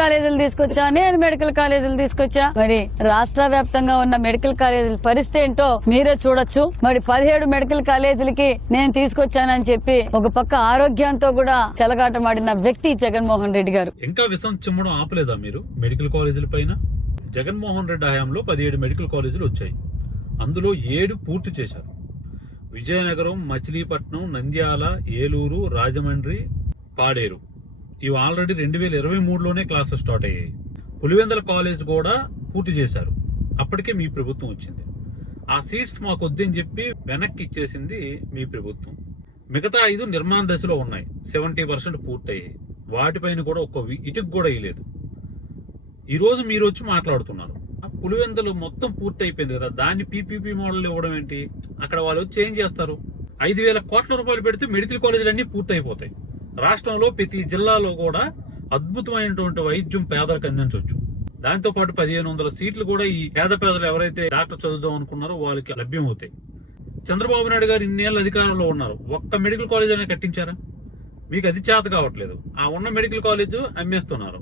కాలేజీలు తీసుకొచ్చా, నేను మెడికల్ కాలేజీలు తీసుకొచ్చా. మరి రాష్ట్ర వ్యాప్తంగా ఉన్న మెడికల్ కాలేజీల పరిస్థితి ఏంటో మీరే చూడొచ్చు. మరి 17 మెడికల్ కాలేజీలకి నేను తీసుకొచ్చానని చెప్పి ఒక పక్క ఆరోగ్యంతో కూడా చెలగాటమాడిన వ్యక్తి జగన్మోహన్ రెడ్డి గారు. ఇంకా విషం చిమ్మడం ఆపలేదా మీరు మెడికల్ కాలేజీల పైన? జగన్మోహన్ రెడ్డి హయాంలో 17 మెడికల్ కాలేజీలు వచ్చాయి. అందులో 7 పూర్తి చేశారు. విజయనగరం, మచిలీపట్నం, నంద్యాల, ఏలూరు, రాజమండ్రి, పాడేరు ఇవి ఆల్రెడీ 2023లోనే క్లాసెస్ స్టార్ట్ అయ్యాయి. పులివెందుల కాలేజ్ కూడా పూర్తి చేశారు. అప్పటికే మీ ప్రభుత్వం వచ్చింది. ఆ సీట్స్ మాకు వద్దని చెప్పి వెనక్కి ఇచ్చేసింది మీ ప్రభుత్వం. మిగతా 5 నిర్మాణ దశలో ఉన్నాయి. 70% పూర్తయ్యాయి. వాటిపైన కూడా ఒక్క ఇటుకు కూడా వేయలేదు. ఈ రోజు మీరు వచ్చి మాట్లాడుతున్నారు. పులివెందులు మొత్తం పూర్తి అయిపోయింది కదా, దాన్ని పీపీపీ మోడల్ ఇవ్వడం ఏంటి? అక్కడ వాళ్ళు వచ్చి ఏం చేస్తారు? 5,000 కోట్ల రూపాయలు పెడితే మెడికల్ కాలేజీలు అన్ని పూర్తి అయిపోతాయి. రాష్ట్రంలో ప్రతి జిల్లాలో కూడా అద్భుతమైనటువంటి వైద్యం పేదలకు అందించవచ్చు. దాంతో పాటు 1,500 సీట్లు కూడా ఈ పేదలు ఎవరైతే డాక్టర్ చదువుదాం అనుకున్నారో వాళ్ళకి లభ్యం అవుతాయి. చంద్రబాబు నాయుడు గారు ఇన్నేళ్ళు అధికారంలో ఉన్నారు, ఒక్క మెడికల్ కాలేజ్ అయినా కట్టించారా? మీకు అది చేత కావట్లేదు. ఆ ఉన్న మెడికల్ కాలేజ్ అమ్మేస్తున్నారు.